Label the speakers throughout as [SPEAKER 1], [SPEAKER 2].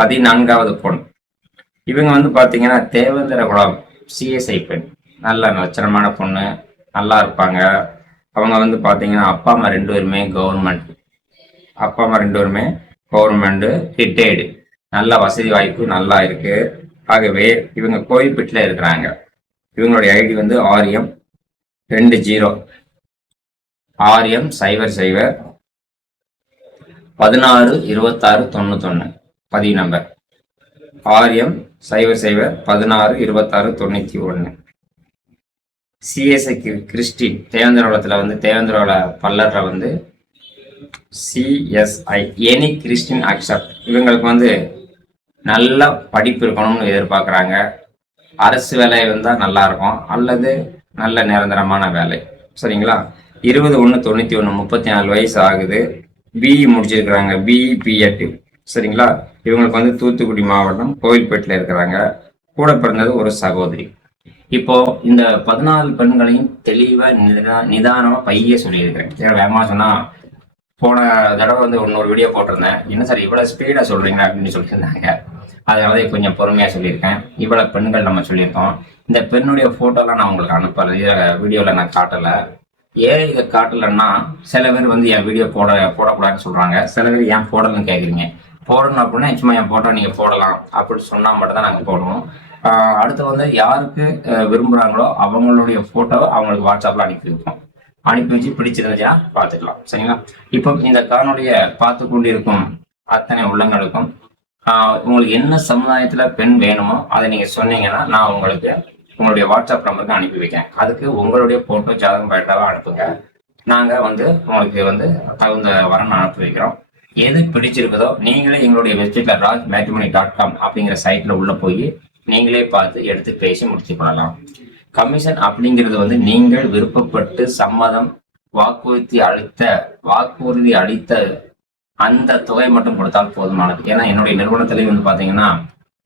[SPEAKER 1] பதினான்காவது பொண்ணு இவங்க வந்து பார்த்தீங்கன்னா தேவேந்திர குலம் சிஎஸ்ஐ பெண். நல்ல லட்சணமான பொண்ணு நல்லா இருப்பாங்க. அவங்க வந்து பார்த்தீங்கன்னா அப்பா அம்மா ரெண்டு பேருமே கவர்மெண்ட் அப்பா அம்மா ரெண்டு பேருமே கவர்மெண்ட் ரிட்டையர்டு நல்ல வசதி வாய்ப்பு நல்லா இருக்கு. ஆகவே இவங்க கோயில்பட்டில் இருக்கிறாங்க. இவங்களுடைய ஐடி வந்து ஆரியம் ரெண்டு ஜீரோ. ஆரியம் சைபர் சைபர் பதினாறு இருபத்தாறு தொண்ணூத்தொன்று பதிவு நம்பர் ஆர்எம் சைவர் சைவர் பதினாறு இருபத்தாறு தொண்ணூற்றி ஒன்று. சிஎஸ்ஐ கிறிஸ்டின் தேவேந்திரகுலத்தில் வந்து தேவேந்திரோட பல்லரில் வந்து சிஎஸ்ஐ எனி கிறிஸ்டின் அக்செப்ட். இவங்களுக்கு வந்து நல்ல படிப்பு இருக்கணும்னு எதிர்பார்க்குறாங்க. அரசு வேலை இருந்தால் நல்லா இருக்கும் அல்லது நல்ல நிரந்தரமான வேலை. சரிங்களா? இருபது ஒன்று தொண்ணூற்றி ஒன்று முப்பத்தி நாலு வயசு ஆகுது. பிஇ முடிச்சிருக்கிறாங்க. பிஇ பிஎட் சரிங்களா? இவங்களுக்கு வந்து தூத்துக்குடி மாவட்டம் கோவில்பேட்டில் இருக்கிறாங்க. கூட பிறந்தது ஒரு சகோதரி. இப்போ இந்த பதினாலு பெண்களையும் தெளிவா நிதா நிதானமா பைய சொல்லியிருக்கிறேன். ஏன்னா வேகமா சொன்னால் போன தடவை வந்து இன்னொரு வீடியோ போட்டிருந்தேன். என்ன சார் இவ்வளவு ஸ்பீடா சொல்றீங்க அப்படின்னு சொல்லியிருந்தாங்க. அதனால கொஞ்சம் பொறுமையா சொல்லியிருக்கேன். இவ்வளவு பெண்கள் நம்ம சொல்லியிருக்கோம். இந்த பெண்ணுடைய ஃபோட்டோலாம் நான் உங்களுக்கு அனுப்பலை. வீடியோவில் நான் காட்டலை. ஏன் இதை காட்டலைன்னா சில பேர் வந்து என் வீடியோ போட போடக்கூடாதுன்னு சொல்றாங்க. சில பேர் ஏன் போடலன்னு கேட்குறீங்க போடணும் அப்படின்னா நிச்சயமா என் போட்டோ நீங்க போடலாம் அப்படின்னு சொன்னா மட்டும் தான் நாங்க போடுவோம். அடுத்து வந்து யாருக்கு விரும்புறாங்களோ அவங்களுடைய போட்டோவை அவங்களுக்கு வாட்ஸ்அப்ல அனுப்பி வைப்போம். அனுப்பி வச்சு பிடிச்சிருந்துச்சுன்னா பார்த்துக்கலாம். சரிங்களா? இப்போ இந்த காணொலியை பார்த்து கொண்டிருக்கும் அத்தனை உள்ளங்களுக்கும் உங்களுக்கு என்ன சமுதாயத்துல பெண் வேணுமோ அதை நீங்க சொன்னீங்கன்னா நான் உங்களுக்கு உங்களுடைய வாட்ஸ்அப் நம்பருக்கு அனுப்பி வைக்கேன் அதுக்கு உங்களுடைய போட்டோ ஜாதகம் பேட்டாவை அனுப்புங்க. நாங்க வந்து உங்களுக்கு வந்து தகுந்த வரணும் அனுப்பி வைக்கிறோம். எது பிடிச்சிருக்குதோ நீங்களே எங்களுடைய வெப்சைட்ல ராஜ் மேட்ரிமோனி டாட் காம் அப்படிங்கிற சைட்ல உள்ள போய் நீங்களே பார்த்து எடுத்து பேசி முடித்து கொள்ளலாம் கமிஷன் அப்படிங்கிறது வந்து நீங்கள் விருப்பப்பட்டு சம்மதம் வாக்குறுதி அளித்த வாக்குறுதி அளித்த அந்த தொகை மட்டும் கொடுத்தால் போதுமானது. ஏன்னா என்னுடைய நிறுவனத்திலே வந்து பார்த்தீங்கன்னா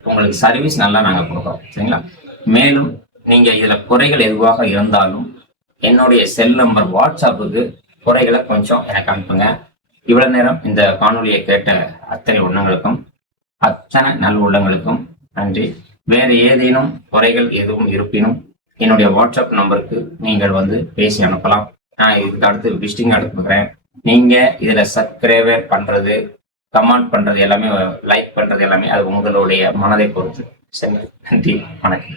[SPEAKER 1] உங்களுக்கு சர்வீஸ் நல்லா நாங்கள் கொடுக்குறோம். சரிங்களா? மேலும் நீங்கள் இதில் குறைகள் எதுவாக இருந்தாலும் என்னுடைய செல் நம்பர் வாட்ஸ்அப்புக்கு குறைகளை கொஞ்சம் எனக்கு அனுப்புங்க. இவ்வளவு நேரம் இந்த காணொலியை கேட்ட அத்தனை உள்ளங்களுக்கும் அத்தனை நல் உள்ளங்களுக்கும் நன்றி. வேறு ஏதேனும் குறைகள் எதுவும் இருப்பினும் என்னுடைய வாட்ஸ்அப் நம்பருக்கு நீங்கள் வந்து பேசி அனுப்பலாம். நான் இதுக்கு அடுத்து விசிட்டிங் அனுப்புகிறேன் நீங்க இதுல சப்ஸ்கிரைபர் பண்றது கமெண்ட் பண்றது எல்லாமே லைக் பண்றது எல்லாமே அது உங்களுடைய மனதை பொறுத்து. சரி நன்றி வணக்கம்.